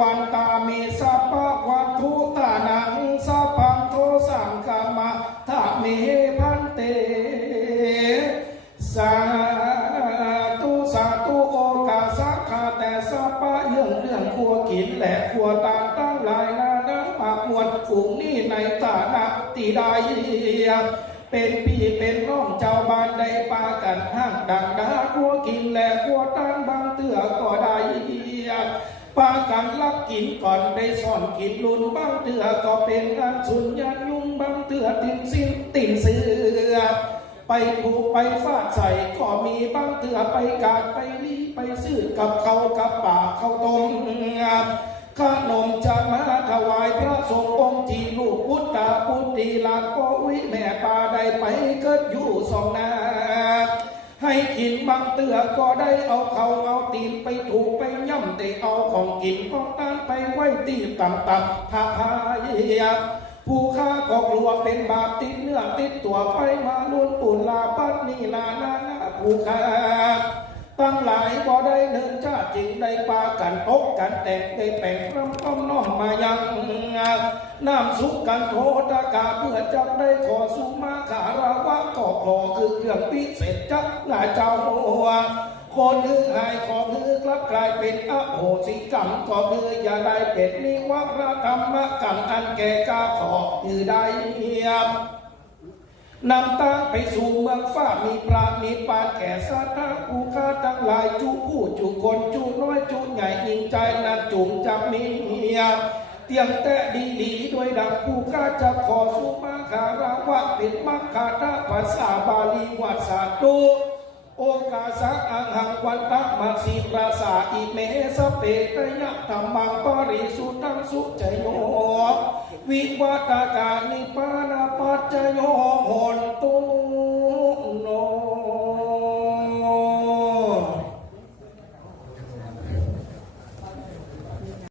วันตามิสัพพะวัตถุตานังสัพังโทสังขมะทามิพันเตสาธุสาธุโอกาสักขาแต่สัพพะเรื่องเรื่องครัวกินแหละครัวตาตั้งหลายนานะมากวดฝูงนี่ในตานะตีได้เป็นปีเป็นน้องเจ้าบ้านได้ปากันห้างดังดาขัวกินแหละขัวตั้งบางเตือก็ได้ ปากันลักกินก่อนได้ซ่อนกินลุนบางเตือก็เป็นการสุญญายุ่งบางเตือติ่นสิ้นติ่นเสือไปถูกไปฟาดใส่ก็มีบางเตือไปกาดไปลีไปซื้อกับเขากับป่าเขาต้มขนมจะมาถวายพระสงฆ์องค์ที่ลูกพุทธาพุทธีลานก็วิแม่ปาได้ไปเกิดอยู่สองนา ให้กินบางเตือก็ได้เอาเขาเอาตีนไปถูกไปย่ำแต่เอาของกินของตานไปไว้ตีต่ำต่ำพาพายผู้ค้าก็กลัวเป็นบาปติดเนื้อติดตัวไปมาล้วนปุ่นลาปัดนี่นานานาผู้ค้า ตั้งหลายบ่ได้เนินชาติจริงได้ปากันตกกันแต่งได้แป่งรำต้อมน้อมมายังน้ำสุกกันโทตากาเพื่อจับได้ขอสุมาขาราวะก็ขอคือเครื่องพิเศษจักหน้าเจ้าหัวคนฮือหายขอฮือกลับกลายเป็นอโหสิกรรมขอฮืออย่าได้เป็นนิวรธรรมกรรมอันแก่กาขอฮือได้เหียบ นำตั้งไปสู่เมืองฟ้ามีปราณมีปานแก่สาธาผู้ค้าทั้งหลายจูผู้จูคนจูน้อยจูใหญ่ยิงใจนั้นจุงจับมีเหียเตรียมแต่ดีดีด้วยดังผู้ค้าจะขอสุมาคาราวะเป็นมัคคาทะภาษาบาลีวัดสาตุโอกาสะอังหังวันตะมัสีปราสาอิเมสเปตยะธรรมังปริสุทังสุจโย วิวัตกานิปานาปัจจโยหนตุ